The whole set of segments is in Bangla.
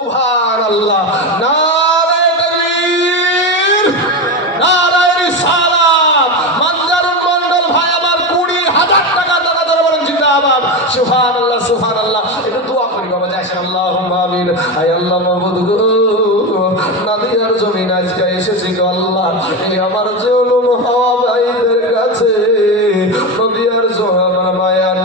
সুবহানাল্লাহ, নারে তাকবীর, নারে রিসালাত। মানজারুল মন্ডল ভাই আমার 20,000 টাকা দাদা ধরে বলেন জিন্দাবাদ। সুবহানাল্লাহ, সুবহানাল্লাহ। একটু দোয়া করি বাবা, যাই আল্লাহুম্মা আমিন। আয় আল্লাহ মাবুদ গো, নাদিয়ার জমিন আজকে এসেছি গো আল্লাহ, এই আমার জুলুম হওয়া ভাইদের কাছে, নদিয়ার জোহার মায়ার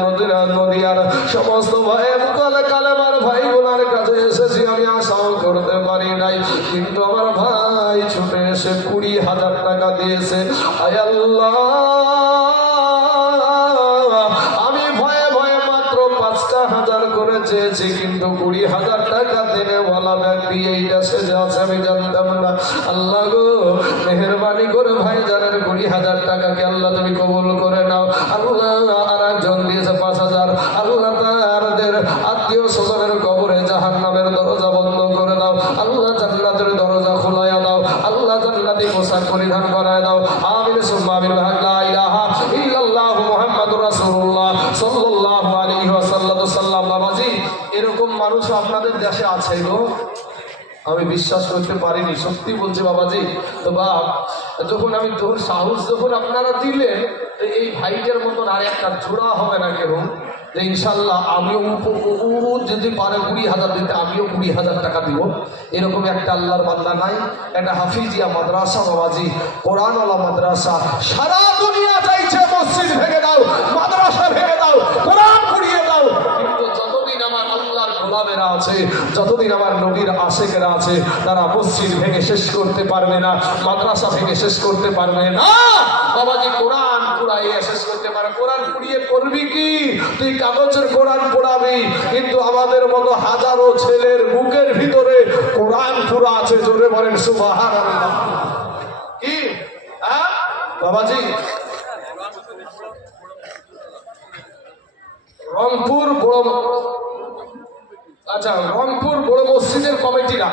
নদিয়ার সমস্ত ভাই মুকালে কালেমার ভাই বোনার কাছে এসেছি। আমি আশাও করতে পারি নাই, কিন্তু আমার ভাই ছুটে এসে 20,000 টাকা দিয়েছে। আয় আল্লাহ, আমি ভয়ে ভয়ে মাত্র 5,000 করে চেয়েছি, কিন্তু 20,000 টাকা দেনে ওয়ালা ব্যক্তি এইটা সেজে আছে আমি জানতাম না। আল্লাহ গো, মেহেরবানি করে ভাই জানের 20,000 টাকাকে আল্লাহ তুমি কবুল করে নাও। আল্লাহ আর একজন দিয়েছে 5,000। আল্লাহ তাদের আত্মীয় স্বজনের কবরে জাহান্নামের দরজা বন্ধ করে দাও। আল্লাহ জান্নাতের দরজা খোলায়া দাও। আল্লাহ জান্নাতি পোশাক পরিধান করায় দাও। আমিন সুম্মা আমিন। লা ইলাহা ইল্লাল্লাহু মুহাম্মাদুর রাসূলুল্লাহ সাল্লাল্লাহু আলাইহি ওয়াসাল্লাম। বাবাজি, এরকম মানুষ আপনাদের দেশে আছে গো, আমি বিশ্বাস করতে পারিনি, সত্যি বলছি বাবাজি। তো বাপ, যখন সাহস যখন আপনারা দিলেন, এই ভাইটার মতন আর একটা জোড়া হবে না কেন, যে ইনশাল্লাহ আমিও যদি পারে 20,000 দিতে আমিও 20,000 টাকা দিব। এরকম একটা আল্লাহর বান্দা নাই? একটা হাফিজিয়া মাদ্রাসা বাবাজি, কোরআনওয়ালা মাদ্রাসা, সারা দুনিয়া চাইছে মসজিদ ভেঙে দাও, মাদ্রাসা ভেঙে দাও, কোরআন পুড়িয়ে দাও, কিন্তু যতদিন আমার আল্লাহর গোলামেরা আছে, যতদিন আমার নবীর আশেকেরা আছে, তারা মসজিদ ভেঙে শেষ করতে পারবে না, মাদ্রাসা ভেঙে শেষ করতে পারবে না বাবাজি। কোরআন পুড়াইয়া শেষ করতে পারে। কোরআন পুড়িয়ে করবি কি? তুই কাগজের কোরআন পোড়াবি, কিন্তু আমাদের মতো হাজারো ছেলের বুকের ভিতরে কোরআন পুরা আছে। জোরে বলেন সুবহানাল্লাহ। কি বাবাজি, রংপুর বড় মসজিদের কমিটিরা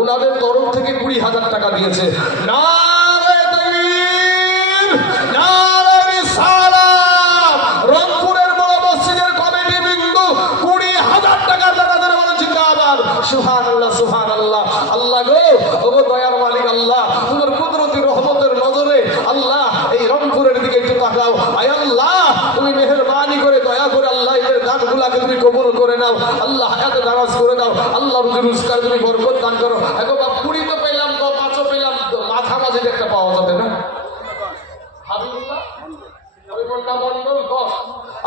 ওনাদের তরফ থেকে 20,000 টাকা দিয়েছে। নারে তাকবীর, নারে রিসালাত। রংপুরের বড় মসজিদের কমিটি বিন্দু 20,000 টাকার দাদা ধরে বলেন জিন্দাবাদ। সুবহানাল্লাহ, সুবহানাল্লাহ। আল্লাহ গো, ওগো দয়ার মালিক আল্লাহ, তোমার কুদরতি রহমতের নজরে আল্লাহ এই রংপুরের দিকে একটু তাকাও। আয় আল্লাহ, তুমি মেহেরবানি করে দয়া করে আল্লাহ এদের দানগুলাকে তুমি কবুল করে নাও। আল্লাহ হায়াতে দারাজ করে দাও। আল্লাহ রুজি রোজগার তুমি বরকত দান করো। এখন বাপ 20 তো পেলাম, তো 5ও পেলাম, তো মাঝামাঝি একটা পাওয়া যাবে না? হাবিবুল্লাহ মন্ডল 10।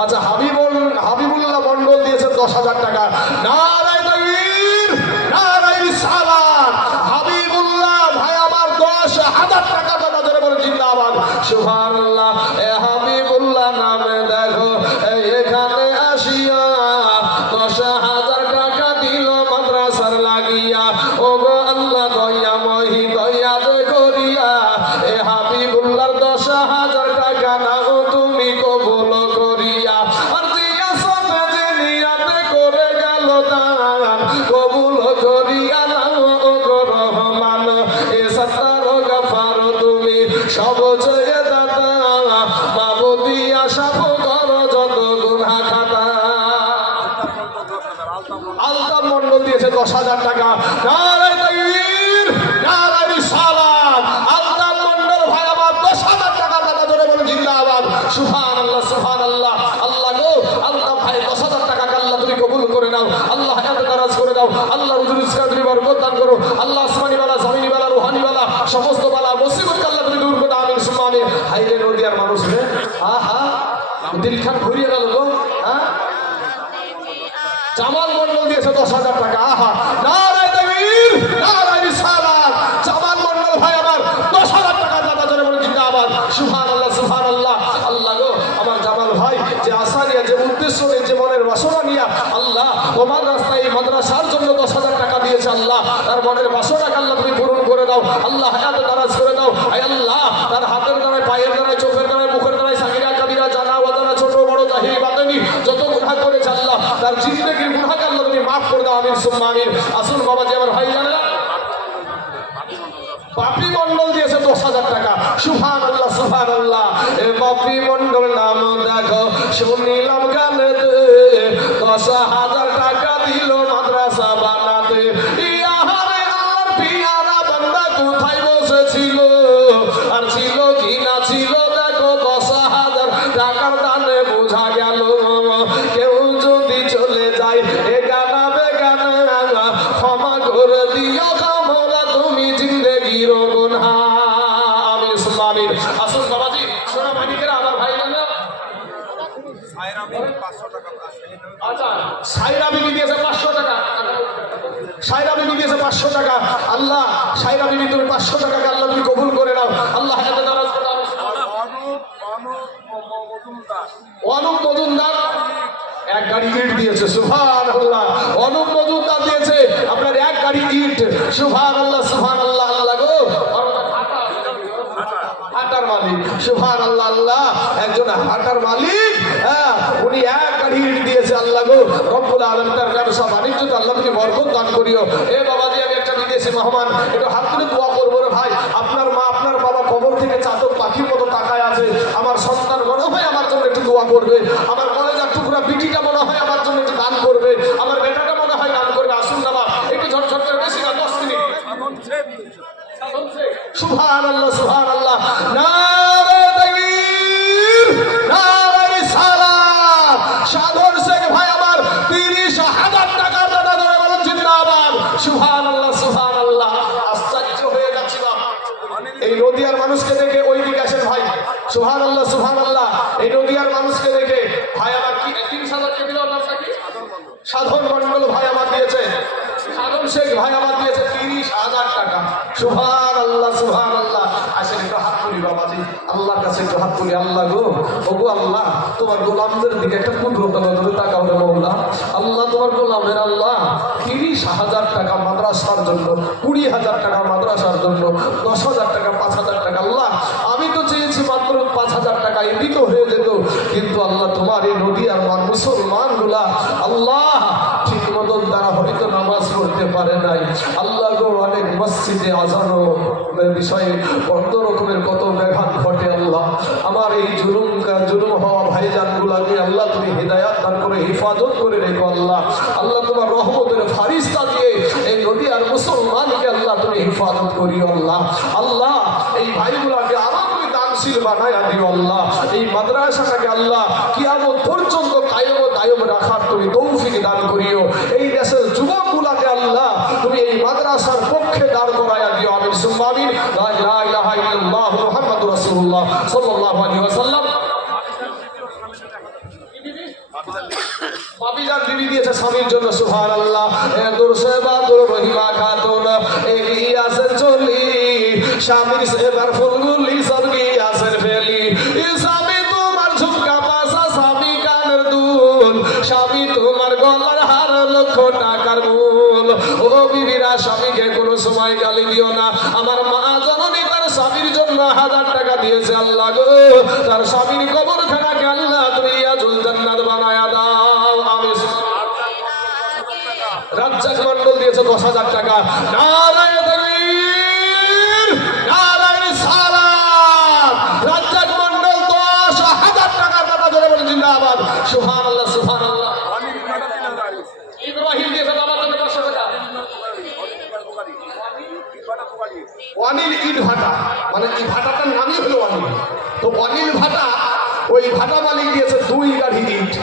আচ্ছা, হাবিবুল্লাহ মন্ডল দিয়েছে 10,000 টাকা। নারে তাকবীর, নারে রিসালাত। হাবিবুল্লাহ ভাই আমার 10,000 টাকা দাদা ধরে বলে জিন্দাবাদ। সুবহানাল্লাহ। এ হাবিবুল্লাহ নামে দেখো এখানে আসিয়া 10,000 টাকা দিল মাদ্রাসার লাগিয়া। ও গো আল্লাহ দয়া মহি দয়া যে করিয়া এ হাবিবুল্লাহর 10,000 টাকা নাও তুমি কবুল করিয়া। আর দিয়া সবে যে নিয়াতে করে গেল দান কবুল করিয়া নাও গো রহমান। এ সত্তার গফার তুমি সব জয় দাতা, মাবুদিয়া সব করো যত গুনাহ খাতা। আলতাফ মন্ডল দিয়েছে 10,000 টাকা। নারে তাকবীর, নারে রিসালাত। আলতাফ মন্ডল ভাই আমার 10,000 টাকা দাদা ধরে বলেন জিন্দাবাদ। সুবহানাল্লাহ, সুবহানাল্লাহ। আল্লাহ গো, আলতাফ ভাই 10,000 টাকা আল্লাহ তুমি কবুল করে নাও। আল্লাহ হায়াতে দারাজ করে দাও। আল্লাহ রুজি রোজগার তুমি বরকত দান করো। আল্লাহ আসমানি বালা, জমিনি বালা, রুহানি বালা, সমস্ত বালা মুসিবত আল্লাহ তুমি দূর করে। আমিন সুম্মা আমিন। হাইরে নদিয়ার মানুষ রে, দিলখান ঘুরিয়ে গেল গো। জামাল মন্ডল দিয়েছে 10,000 টাকা। আহা, নারে তাকবীর, নারে রিসালাত। জামাল মন্ডল ভাই আমার 10,000 টাকা দাদা ধরে বলে জিন্দাবাদ। সুবহানাল্লাহ, সুবহানাল্লাহ। আল্লাহ গো, আমার জামাল ভাই যে আশা নিয়ে, যে উদ্দেশ্য নিয়ে, যে মনের বাসনা নিয়ে আল্লাহ তোমার রাস্তায় মাদ্রাসার জন্য 10,000 টাকা দিয়েছে, আল্লাহ তার মনের বাসনাকে আল্লাহ তুমি পূরণ করে দাও। আল্লাহ হায়াতে দারাজ করে দাও। আয় আল্লাহ, তার হাতের দ্বারায়, পায়ের দ্বারায়, চোখের দ্বারায়, মুখের দ্বারায়, সাগিরা কাবিরা, জানা ওয়াজানা, ছোট বড়, জাহিরি বাতিনি যত গুনাহ করেছে আল্লাহ তার জিন্দেগির গুনাহকে আল্লাহ তুমি মাফ করে দাও। আমিন সুম্মা আমিন। আসুন বাবাজি আমার ভাই জানেন, বাপি মন্ডল দিয়েছে 10,000 টাকা। সুবহানাল্লাহ, সুবহানাল্লাহ। এ বাপি মন্ডল নাম দেখো শুনিলাম গানে 10,000 টাকা দিল মাদ্রাসা বানাতে। করে দিও কামলা তুমি জিন্দেগির গুনাহ। আমিন সুম্মা আমিন। আসুন বাবাজি, সোনা মানিকেরা, আমার ভাই জানো আচ্ছা, সাইরা বিবি দিয়েছে 500 টাকা। সাইরা বিবি দিয়েছে 500 টাকা। আল্লাহ, সাইরা বিবি তুমি 500 টাকাকে আল্লাহ তুমি কবুল করে নাও। আল্লাহ হাতে দারাজ করে দাও। অনুপ মজুমদার এক গাড়ি ইট দিয়েছে, সুবহানাল্লাহ। অনুপ মজুমদার দিয়েছে আপনার এক গাড়ি ইট, সুবহানাল্লাহ সুবহানাল্লাহ। আল্লাহ গো, হাটার মালিক, সুবহানাল্লাহ। আল্লাহ একজন হাটার মালিক, হ্যাঁ, উনি এক গাড়ি ইট দিয়েছে। আল্লাহ গো রব্বুল আলামিন তার ব্যবসা বাণিজ্য আল্লাহ তুমি বরকত দান করিও। এ বাবাজি, আমি একটা বিদেশি মেহমান, একটু হাত তুলে দোয়া করবো রে ভাই। আপনার মা আপনার বাবা কবর থেকে চাতক পাখির মতো তাকায় আছে। আমার সন্তান মনে হয় আমার জন্য একটু দোয়া করবে। আমার কলেজার টুকরা বিটিটা মনে হয় আমার জন্য একটু দান করবে। আমার বেটাটা মনে হয় দান করবে। আসুন বাবা, একটু ঝটঝট করে, বেশি না 10 মিনিট। সুবহানাল্লাহ সুবহানাল্লাহ। নারে তাকবীর, নারে রিসালাত। সাধন শেখ ভাই আমার 30,000 টাকা দাদা ধরে বলেন জিন্দাবাদ। সুবহানাল্লাহ সুবহানাল্লাহ। আশ্চর্য হয়ে যাচ্ছি বাবা, এই নদিয়ার মানুষকে দেখে ওই বিকাশের ভাই, সুবহানাল্লাহ সুবহানাল্লাহ। এই নদিয়ার মানুষকে দেখে ভাই আমার কি 30,000 কে দিল? নামটা কি? সাধন মন্ডল ভাই আমার দিয়েছে, সাধন শেখ ভাই আমার দিয়েছে 30,000 টাকা। সুবহানাল্লাহ সুবহানাল্লাহ। আসেন একটু হাত তুলি বাবাজি, আল্লাহর কাছে একটু হাত তুলি। আল্লাহ গো, ওগো আল্লাহ, তোমার গোলামদের দিকে একটা কুদরত নজরে তাকাও রে মওলা। আল্লাহ তোমার গোলামের আল্লাহ 30,000 টাকা মাদ্রাসার জন্য, 20,000 টাকা মাদ্রাসার জন্য, 10,000 টাকা, 5,000 টাকা। আল্লাহ, আমি তো চেয়েছি মাত্র 5,000 টাকা, এদিক হয়ে যেত, কিন্তু আল্লাহ তোমার এই নদিয়ার মুসলমান গুলা আল্লাহ ঠিক মতন তারা হয়তো নামাজ পড়তে পারে নাই। আল্লাহ গো, অনেক মসজিদে আজানো বিষয়ে কত রকমের কত ব্যাঘাত ঘটে। আল্লাহ, আমার এই জুলুম হওয়া ভাইজান গুলাকে আল্লাহ তুমি হিদায়াত দান করে হিফাজত করে রেখো। আল্লাহ, আল্লাহ তোমার রহমতের ফারিস্তা দিয়ে এই নদিয়ার মুসলমানকে আল্লাহ তুমি হিফাজত করিও। আল্লাহ, আল্লাহ এই ভাইগুলাকে আরো তুমি দানশীল বানায়া দিও। আল্লাহ, এই মাদ্রাসাটাকে আল্লাহ কিয়ামত পর্যন্ত কায়েম রাখার তুমি তৌফিক দান করিও। এই দেশের যুবকগুলাকে আল্লাহ তুমি এই মাদ্রাসার পক্ষে দাঁড় করায়া দিও। আমিন সুম্মা আমিন। লা ইলাহা ইল্লাল্লাহ মুহাম্মাদুর রাসূলুল্লাহ সাল্লাল্লাহু আলাইহি ওয়াসাল্লাম। বাবিজান বিবি দিয়েছে স্বামীর জন্য, সুবহানাল্লাহ। এ দুরসেবা দুর রহিমা খাতুন এগিয়ে আসেন চলি, স্বামীর সেবার ফুলগুলি সব গিয়াছেন ফেলি। স্বামী তোমার ঝুমকা পাশা, স্বামী কানের দুল, স্বামী তোমার গলার হার, লক্ষ টাকার মূল। ও বিবিরা, স্বামীকে কোনো সময় গালি দিও না। আমার মা জননী তার স্বামীর জন্য 1000 টাকা দিয়েছে। আল্লাহ গো, তার স্বামীর কবরখানাকে আল্লাহ তুমি ইয়াজুল জান্নাত বানায়া দাও। আমিন। রাজ্জাক মন্ডল দিয়েছে 10,000 টাকা। নারায়ে তাকবীর, নারায়ে রিসালাত। রাজ্জাক মন্ডল 10,000 টাকার কথা ধরে বলেন জিন্দাবাদ। সুবহানাল্লাহ সুবহানাল্লাহ। ইব্রাহিম দিয়েছে বাবা জন্য 500 টাকা। অনিল ইট ভাটা, মানে এই ভাটাটার নামই হলো অনিল। তো অনিল ভাটা, ওই ভাটা মালিক দিয়েছে 2 গাড়ি ইট।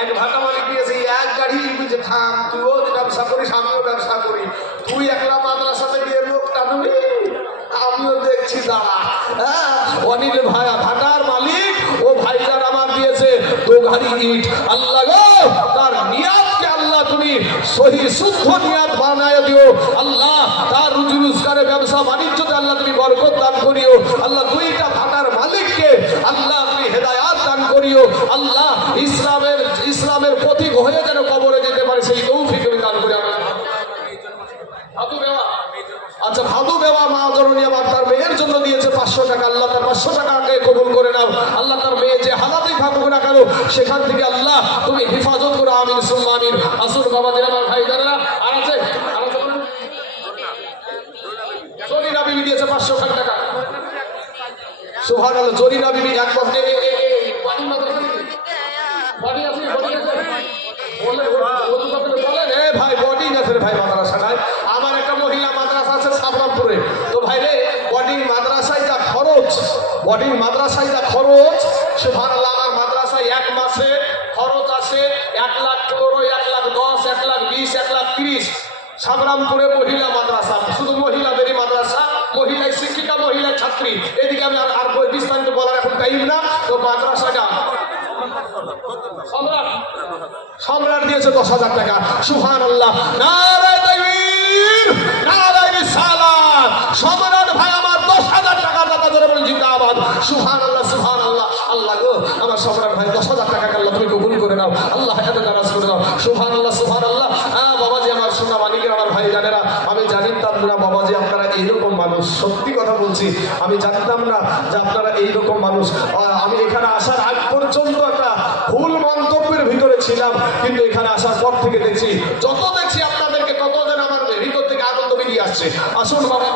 এক ভাটা মালিক দিয়েছে 1 গাড়ি ইট। বুঝে থাম, তুইও ব্যবসা করিস, আমিও ব্যবসা করি। তুই একলা মাদ্রাসাতে গিয়ে লোক টানবি, আমিও দেখছি দাঁড়া। হ্যাঁ, অনিল ভাটার মালিক ও ভাইজান আমার দিয়েছে 2 গাড়ি ইট। আল্লাহ গো, তার নিয়াতকে আল্লাহ তুমি সহি শুদ্ধ নিয়াত বানায় দিও। আল্লাহ, তার রুজি রোজগারে ব্যবসা বাণিজ্যতে আল্লাহ তুমি বরকত দান করিও। আল্লাহ, 2টা ভাটার মালিককে আল্লাহ তুমি হেদায়াত দান করিও। আল্লাহ, ইসলামের পথিক হয়ে যেন কবরে যেতে পারে সেই তৌফিক তুমি দান করি। আচ্ছা, ভাদু বেওয়া মা জননী আমার তার মেয়ের জন্য দিয়েছে 500 টাকা। আল্লাহ তার 500 টাকাকে কবুল করে নাও। আল্লাহ, তার মেয়ে যে হালাতেই থাকুক না কেন, সেখান থেকে আল্লাহ তুমি হেফাজত করো। আমিন সুম্মা আমিন। আসুন বাবাদের, আমার ভাই দাদারা, আর আছে জরিনা বিবি দিয়েছে 500 টাকা। সুবহানাল্লাহ। জরিনা বিবি এক বছর ভাই বডি আছে ভাই মাদ্রাসা নাই। আমার একটা মহিলা মাদ্রাসা আছে সাবরামপুরে। তো ভাই রে, বডির মাদ্রাসায় যা খরচ, সুবহানাল্লাহ। আমার মাদ্রাসায় 1 মাসে খরচ আছে 1,15,000, 1,10,000, 1,20,000, 1,30,000। সাবরামপুরে মহিলা মাদ্রাসা, শুধু মহিলাদেরই মাদ্রাসা, মহিলা শিক্ষিকা, মহিলা ছাত্রী। এদিকে আমি আর বিস্তারিত বলার এখন টাইম না। তো মাদ্রাসাটা সম্রাট দিয়েছে 10,000 টাকা। সুবহানাল্লাহ, নারায়ে তাকবীর, নারায়ে রিসালাত। সম্রাট ভাই আমার 10,000 টাকা দাতা ধরে বলেন জিন্দাবাদ। সুবহানাল্লাহ, সুবহানাল্লাহ। আল্লাহ গো, আমার সম্রাট ভাই 10,000 টাকা আল্লাহ তুমি কবুল করে নাও, আল্লাহ এত দারাজ করে দাও। সুবহানাল্লাহ, সুবহানাল্লাহ। বাবাজি আমার সোনা মানিকের আমার ভাই জানেরা, আমি জানতাম না বাবাজি আপনারা এইরকম মানুষ। সত্যি কথা বলছি, আমি জানতাম না যে আপনারা এইরকম মানুষ। আমি এখানে আসার আগ পর্যন্ত একটা ভুল মন্তব্যের ভিতরে ছিলাম, কিন্তু এখানে আসার পর থেকে দেখছি, যত দেখছি আপনাদেরকে তত যেন আমার ভিতর থেকে আনন্দ বেরিয়ে আসছে। আসুন বাবা,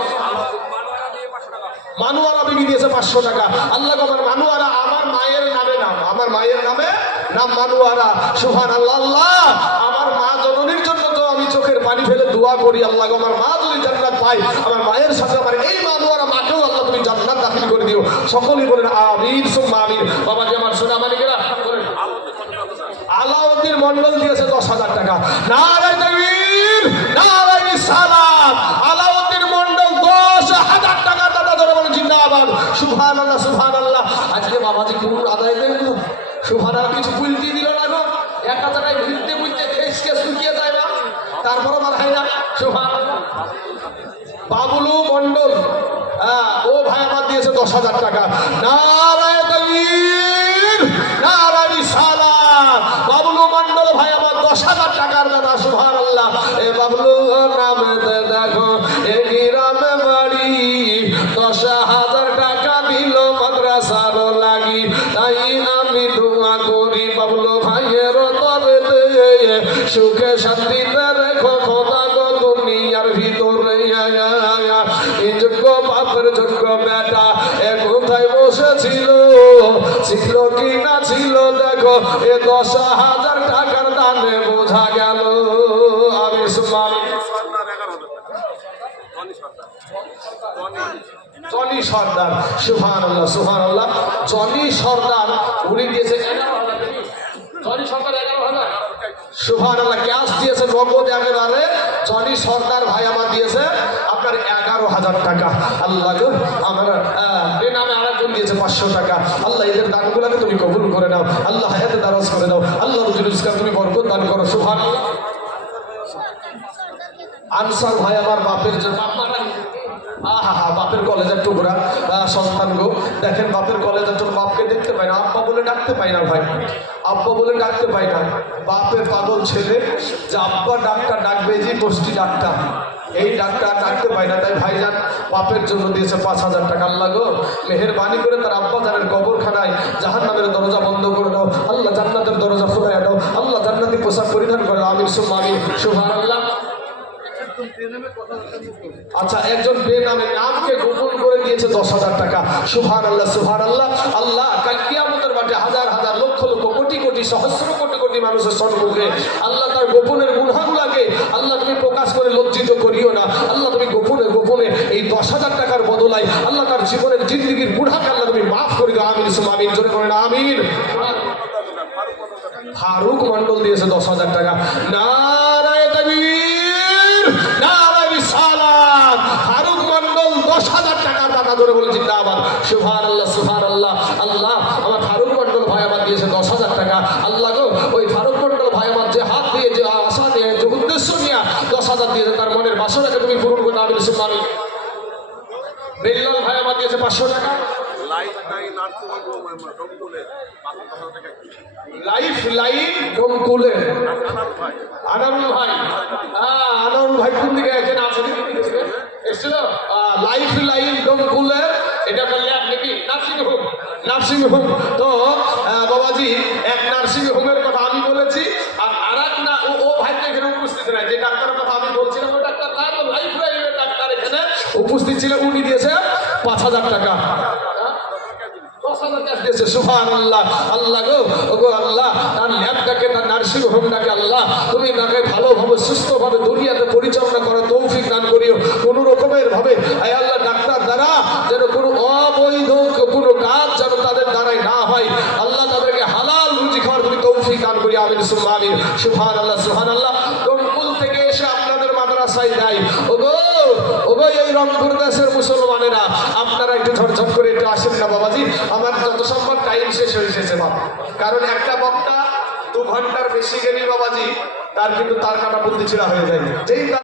মানুয়ারা বিবি দিয়েছে 500 টাকা। আল্লাহ আমার মানুয়ারা আমার মায়ের নামে নাম, আমার মায়ের নামে নাম মানুয়ারা। সুবহানাল্লাহ। আল্লাহ আমার মা জননীর জন্য তো আমি চোখের পানি ফেলে দোয়া করি, আল্লাহ আমার মা যদি জান্নাত পায়, আমার মায়ের সাথে আমার এই মানুয়ারা মাকেও আল্লাহ তুমি জান্নাত দাখিল করে দিও। সকলেই বলেন আমিন সুম্মা আমিন। বাবাজি আমার সোনা মানিকেরা বলেন। আলাউদ্দিন মন্ডল দিয়েছে 10,000 টাকা। নারায়ে তাকবীর, নারায়ে রিসালাত। আলাউদ্দিন মন্ডল 10,000 টাকা দাদা ধরে বলেন জিন্দাবাদ। সুবহানাল্লাহ, সুবহানাল্লাহ। আজকে বাবাজি কোন আদায় দেন না, সুবহানাল্লাহ। কিছু বুলতি দিল না গো, একটা জায়গায় ভিড়তে বুঝতে খেসকে শুকিয়ে যায় না, তারপর আমার হয় না। সুবহানাল্লাহ। বাবুলু মন্ডল, ও ভাই আমার দিয়েছে 10,000 টাকা। নারায়ে তাকবীর, নারায়ে রিসালাত। বাবুলু মন্ডল ভাই আমার 10,000 টাকার দাদা। সুবহানাল্লাহ। এ বাবুলু নামেতে দেখো এ গ্রামে বাড়ি, 10,000 টাকা দিল মাদ্রাসার লাগি। তাই আমি দোয়া করি বাবুলু ভাইয়ের তরেতে সুখে শান্তিতে রেখো খোদা গো দুনিয়ার ভিতরে। এই যোগ্য বাপের যোগ্য বেটা এ কোথায় বসেছিল, ছিল কি না ছিল দেখো, এ 10,000 টাকার দানে বোঝা গেল। আমি জনি সর্দার। সুবহানাল্লাহ, সুবহানাল্লাহ। জনি সর্দার উনি দিয়েছে 11,000। জনি সর্দার 11,000। সুবহানাল্লাহ। ক্যাশ দিয়েছে নগদ একেবারে। জনি সর্দার ভাই আমার দিয়েছে আপনার 11,000 টাকা। আল্লাহ গো, আমার বেনামে আরেকজন দিয়েছে 500 টাকা। আল্লাহ এদের দানগুলোকে তুমি কবুল করে নাও, আল্লাহ হায়াতে দারাজ করে দাও, আল্লাহ রুজি রোজগার তুমি বরকত দান করো। সুবহানাল্লাহ। আনসার ভাই আমার বাপের জন্য, বাপের কলেজের টুকরা সন্তান গো। দেখেন বাপের কলেজের জন্য বাপকে দেখতে পাই না, আব্বা বলে ডাকতে পাই না ভাই, আব্বা বলে ডাকতে পাই না। বাপের পাগল ছেলে যে আব্বা ডাক্তার ডাকবে, যে গোষ্ঠী ডাক্তার, এই ডাক্তার ডাকতে পাই না। তাই ভাইজান বাপের জন্য দিয়েছে 5,000 টাকা। আল্লাহ গো মেহেরবানি করে তার আব্বা জানের কবরখানায় জাহান্নামের দরজা বন্ধ করে দাও, আল্লাহ জান্নাতের দরজা খুলে দাও, আল্লাহ জান্নাতি পোশাক পরিধান করে দাও। আমিন সুম্মা আমিন। সুবহানাল্লাহ। আচ্ছা, একজন বেনামে নামকে গোপন করে দিয়েছে 10,000 টাকা। সুবহানাল্লাহ, সুবহানাল্লাহ। আল্লাহ কাল কিয়ামতের মাঠে হাজার হাজার লক্ষ লক্ষ কোটি কোটি সহস্র কোটি কোটি মানুষের সম্মুখে আল্লাহ তার গোপনের গুনাহগুলোকে আল্লাহ তুমি প্রকাশ করে লজ্জিত করিও না। আল্লাহ তুমি গোপনে গোপনে এই 10,000 টাকার বদলায় আল্লাহ তার জীবনের জিন্দেগির গুনাহকে আল্লাহ তুমি মাফ করে দাও। আমিন সুম্মা আমিন। জোরে বলেন আমিন। ফারুক মন্ডল দিয়েছে 10,000 টাকা। নারায়ে তাকবীর, নারায়ে রিসালাত। ফারুক মন্ডল 10,000 টাকা দাতা ধরে বলে জিন্দাবাদ। সুবহানাল্লাহ, সুবহানাল্লাহ। আল্লাহ আমার ফারুক মন্ডল ভাই আমার দিয়েছে 10,000 টাকা। আল্লাহ গো ওই ফারুক মন্ডল ভাই আমার যে হাত দিয়ে, যে আশা দিয়ে, যে উদ্দেশ্য নিয়ে 10,000 দিয়েছে, তার মনের বাসনাকে তুমি পূরণ করে আমিন সুম্মা আমিন। বেল্লাল ভাই আমার দিয়েছে 500 টাকা। লাইফ লাইন ডোমকুলে আনারুল ভাই, আনারুল ভাই কোন দিকে এখানে আছে এসেছিল? লাইফ লাইন ডোমকুলে, এটা করলে আপনি কি নার্সিং হোম, নার্সিং হোম। তো বাবাজি এক নার্সিং হোমের কথা আমি বলেছি, আর এক না ও ভাই তো এখানে উপস্থিত নাই, যে ডাক্তারের কথা আমি বলছিলাম ওই ডাক্তার না, তো লাইফ লাইনের ডাক্তার এখানে উপস্থিত ছিল, উনি দিয়েছে 5,000 টাকা। সুবহানাল্লাহ। আল্লাহ গো ওগো আল্লাহ তার ল্যাবটাকে, তার নার্সিং হোমটাকে আল্লাহ তুমি তাকে ভালোভাবে সুস্থভাবে দুনিয়াতে পরিচালনা করার তৌফিক দান করিও। কোনো রকমের ভাবে আয় আল্লাহ ডাক্তার দ্বারা যেন কোনো অবৈধ কোনো কাজ যেন তাদের দ্বারাই না হয়, আল্লাহ তাদেরকে হালাল রুজি খাওয়ার তুমি তৌফিক দান করি। আমিন সুম্মা আমিন। সুবহানাল্লাহ, সুবহানাল্লাহ। ডোমকুল থেকে এসে আপনাদের মাদ্রাসা মাদ্রাসায় দেয়। ওগো ওগো এই রংপুর দেশের মুসলমানেরা, আপনারা একটু ঝরঝর করে একটু আসেন না বাবাজি, আমার যত সম্ভব টাইম শেষ হয়ে এসেছে বাবা। কারণ একটা বক্তা 2 ঘন্টার বেশি গেলি বাবাজি, তার কিন্তু তার কাটা বুদ্ধি ছিঁড়া হয়ে যায়। যেই